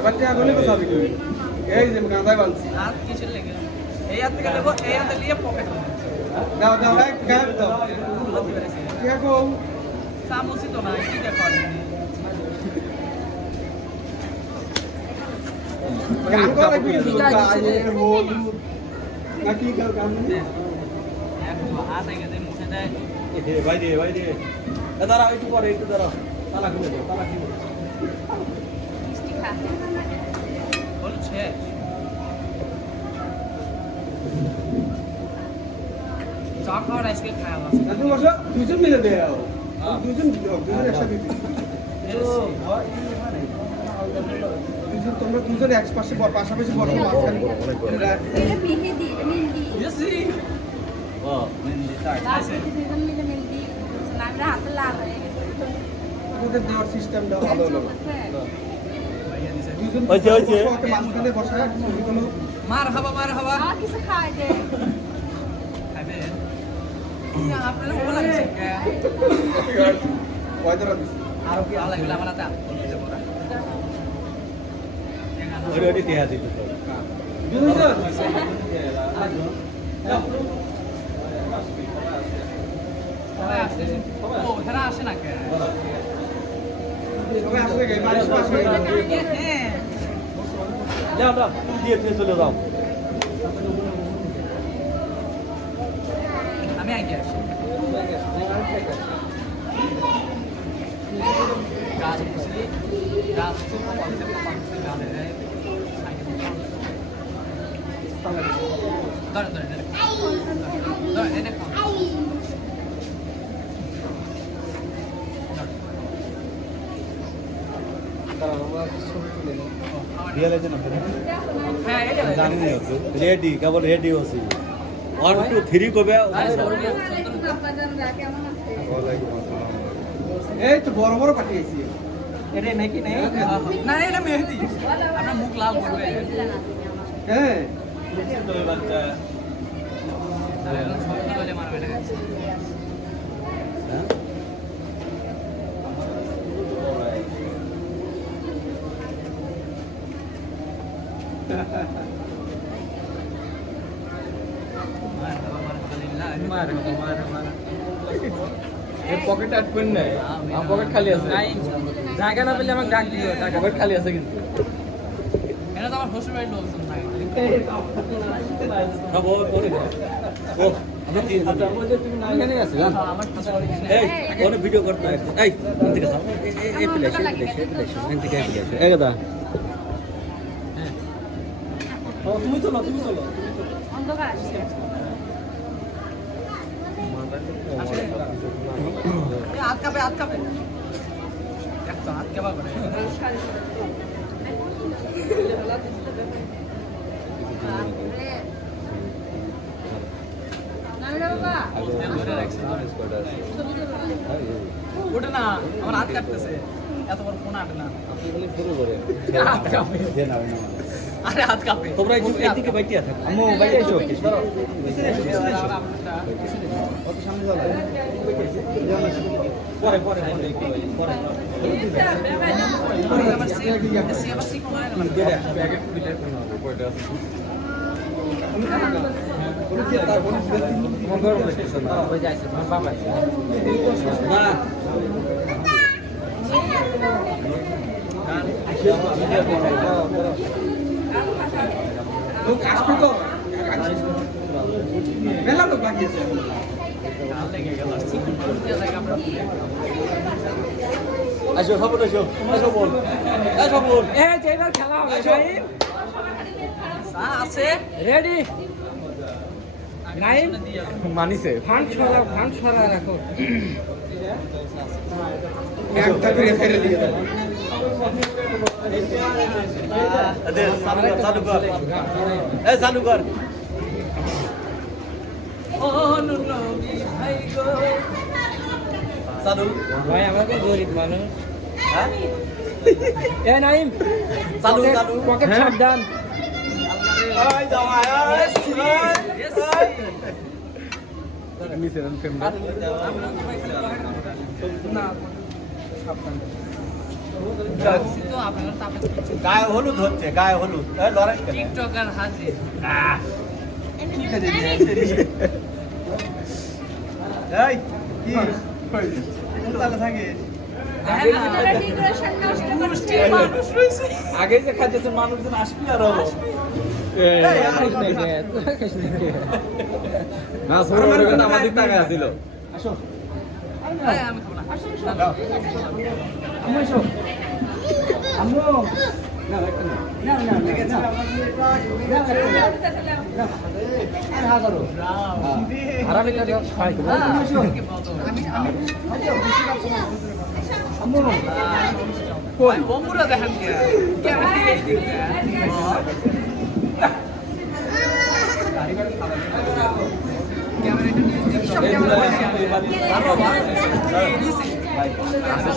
এবার টিয়া গলি বসাবি তুই এই যে গাঁদায় বানছি হাত কিসের লেগে এই হাত থেকে দেবো এই হাতে নিয়ে পকেট দাও দাও এক গাঁদ দাও টিয়া গো চামচই তো না কি দেখো গান করা কি আইয়ে মোদ নাকি কাল গান এখন হাত আগে দে মুখে দেয় এ ভাই দে এ দাঁড়া একটু পরে একটু দাঁড়া তালা খুলে দাও তালা খুলে মিষ্টি খা বলছে চা খাওয়ার আজকে খাওয়া আছে না তুমি বসো দুজন মিলে দেও দুজন একসাথে তোমরা দুজন এক পাশে পাশাপাশি বসো মাঝখানে এটা মেহেদি এটা মেহেদি ইয়েসি ও মেহেদি তাই আছে দুজন মিলে মেহেদি আমরা হাতে লাল হয়ে গেছে ওদের দেওয়ার সিস্টেমটা ভালো হলো ভাইয়া দিছে দুজন মাঝখানে বসা ছবিগুলো মার হাবা কিছু খাওয়াই দে খাবে আপনারা ভালো লাগছে কয়দরা দিছি আর কি ভালো লাগলো আমার তা বলতে পড়া ওরে টিয়া দিল দুজন সবাই আসে ও এখানে আসে না কে সবাই আসলে গেই বাড়ির পাশে হ্যাঁ যাও দাও দিয়ে চলে যাও আমি আগে আসি গাছ বুঝলি গাছ রেডি কেবল রেডি হচ্ছি 1 2 3 কবে এই তো বড় বড় পাঠিয়েছি এটা নাকি নেই না এটা মেহেদি আপনার মুখ লাল করবে হ্যাঁ মারবে না পকেট আটকেন না আমার পকেট খালি আছে জায়গা না পেলে আমাকে ডাক দিও পকেট খালি আছে কিন্তু এটা তো আমার শ্বশুর বাড়ির লোকজন থাকে ভিডিও করতে তুমি চলো অন্ধকার আসছে হাত কাপে একদম হাত কাপা করে ওটা না আমার হাত কাটতেছে এত বড় ফোন আটে না হাত কাঁপে আরে হাত কাঁপে তোমরা এদিকে বাইটিয়া থাকো আম্মু বাইরে এসো পরে আসবে তো মেলা লোক লাগিয়েছে আসো খবর আসো আসো বল আসো বল এই যে এবার খেলা হবে নাইম আছে রেডি নাইম মানিছে ফান ছড়া রাখো একটা করে ফেলে দিয়ে দাও দে চালু কর এই চালু কর ও নুরনবী ভাই গো চালু ভাই আমরা তো গরিব মানুষ হ্যাঁ এ নাইম চালু পকেট- চালু পকেট সাবধান ওই জামাই নিচে রান ফেমবা না তো আপনার তাপে গায়ে হলুদ হচ্ছে গায়ে হলুদ এই লড়াই কেন টিকটকার হাজির এই কি তাহলে থাকে আপনারা ডেকোরেশন নষ্ট করছে মানুষ রয়েছে আগে যে খাইতেছে মানুষজন আসবি আর হলো না ছোট বড় কিন্তু আমাদের টাকায় আছিল আসো আমি খাবো না আম্মু এসো আম্মু না একটা না না না না আর হা করো আরামে কাজ খাই তো আম্মু কই বন্ধুরা দেখেন কে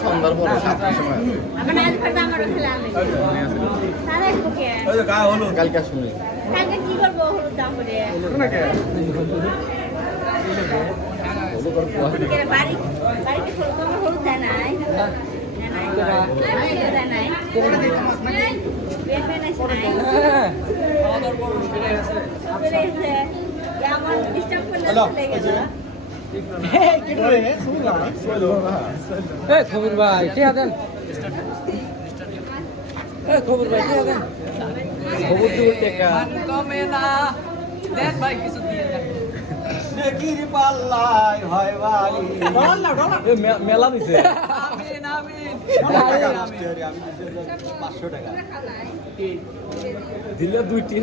সন্ধ্যার পরে 7টার সময় আমার আজ ফাটা আমারও খেলা আমি তারে কোকে ওই যে গায়ে হলুদ কালকে শুনি কালকে কি করব হলুদ দাম করে কেন বাড়ি বাড়িতে হলুদ আমার হলুদ দেয় নাই দেয় নাই বেফে নাই আমার ডিস্টার্ব করলে চলে গেল এ খবর ভাই কে আছেন এ খবর ভাই কে আছেন খবর তো টেকা কমে না দেন ভাই কিছু দিয়ে দেন নেকির পাল্লাই হয় বাড়ি এ মেলা দিছে আমিন আমিন আমি 500 টাকা দিলে 2টি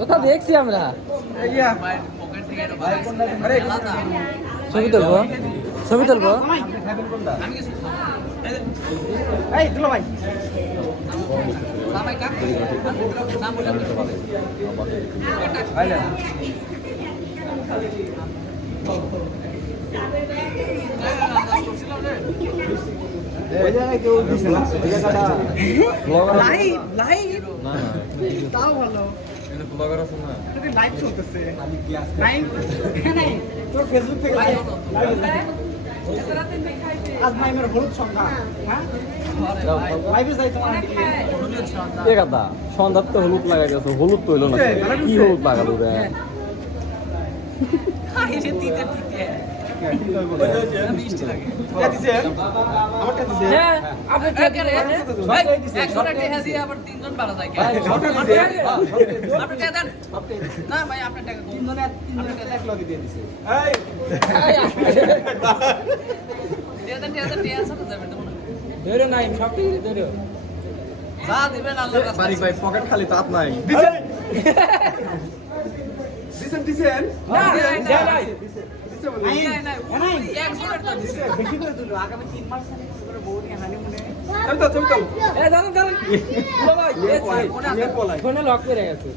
ওটা দেখছি আমরা ভাই পকেট থেকে এটা ভাই কোনটা আরে আলাদা ছবি তুলবো ছবি তুলবো আপনি খাবেন কোনটা আমি কিছু এই দুলো ভাই সামাই কাক নাম বলে কিছু বলে ওই জায়গায় কেউ দিছে না এই জায়গাটা লাইভ লাইভ না তাও ভালো এটা ব্লগার আছে না যদি লাইভ চলতেছে আমি কি আজকে লাইভ নাই তোর ফেসবুক থেকে লাইভ আজ মাই মেরে হলুদ সংখ্যা হ্যাঁ লাইভে যাই তোমার এ কথা সন্ধ্যার তো হলুদ লাগাই গেছে হলুদ তো হইলো না কি হলুদ লাগালো রে এই যে তিতে তিতে মিষ্টি লাগে আমারটা দিছে আপনি একজনের টেহা দিয়ে আবার তিনজন বাড়া যায় কেন? আপনি টেহা দেন। না ভাই আপনার টাকা কম। এই টেহা দেন, টেহা সাথে যাবে তো মনে হয়। ধরে নাই সব ঠিক ধরে যা দিবেন আল্লাহর কাছে। বাড়ি ভাই পকেট খালি তাত নাই দিছেন দিছেন দিছেন না, দেয় নাই। নাই, একজনের তো দিছে। চল তো চল চল এ দাঁড়ান দাঁড়ান দুলো ভাই এর পলাই ফোনে লক করে গেছে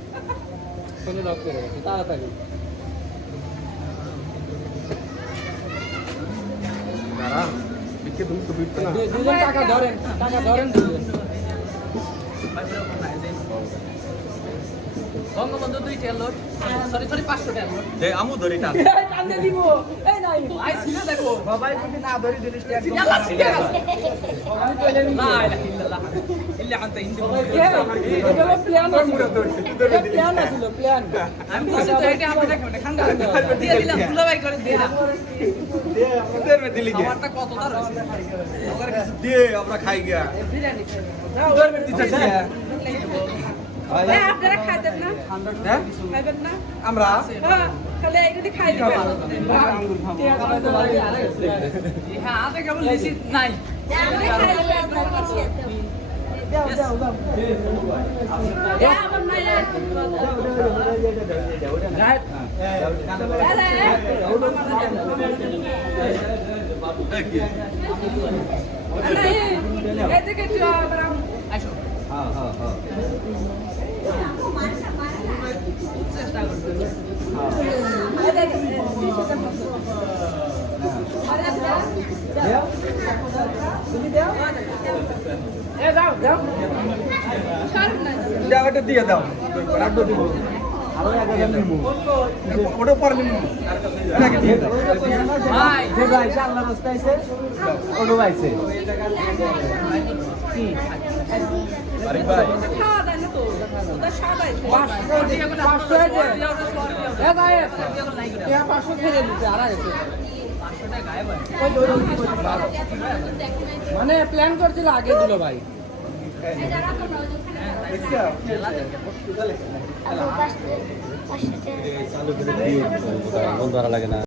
ফোনে লক করে গেছে তাড়াতাড়ি দাঁড়া বিকে তুমি তো বিটতে না দুজন টাকা ধরেন দুজন ভাই পুরো কম নাই, দেন। বঙ্গবন্ধু 2 টেহা লোড। সরি 500 টেহা লোড। দে আমু ধরিটা এই কান্দে দিব এই নাই ভাই সিনা দেখো। বাবাই যদি না ধরি দিলিস সিনা সিনা। আমি কইলে নি লা ইলাহা ইল্লাল্লাহ। ইল্লা আনতা ইনদি। এটা প্ল্যান আছিল প্ল্যান আছিল প্ল্যান আমি বলছি তো এটা আপনি দেখবেন না, খান দাও। দিয়ে দিলাম দুলাভাই করে দিয়ে দিলাম। দে আমাদের মে দিলি গে আমারটা কত তার আছে? দিয়ে আমরা খাই গিয়া আপনারা খাইতেন না হ্যাঁ খাইবেন না আমরা হ্যাঁ খালি এইটা খাই দিবেন হ্যাঁ আতে কেবল লিসি নাই। আমরা খাই দিবেন আপনারা কিছু আমার মায়ের এদিকে একটু আবার আসো। হ্যাঁ হ্যাঁ হ্যাঁ চেষ্টা করতে। তুমি দাও দাও সর্বনাশ। দাও এটা দিয়ে দাও রাখবো দিব আরো 1000 নিব ওটা পরে নিব এটাকে দিয়ে দাও ভাই যে ভাই আল্লাহর রাস্তায় আছে ওটো ভাইছে আরে ভাই খাওয়া দাওয়া না তো। ওটা সবাই। 500 হয়েছে এ ভাই এ 500 খেয়ে দিতে আর আছে 500 টাকা গায়ে ভাই মানে প্ল্যান করছিল আগে দিল ভাই যারা তোমরা ওখানে চালু করে দিও বন্ধ করা লাগে না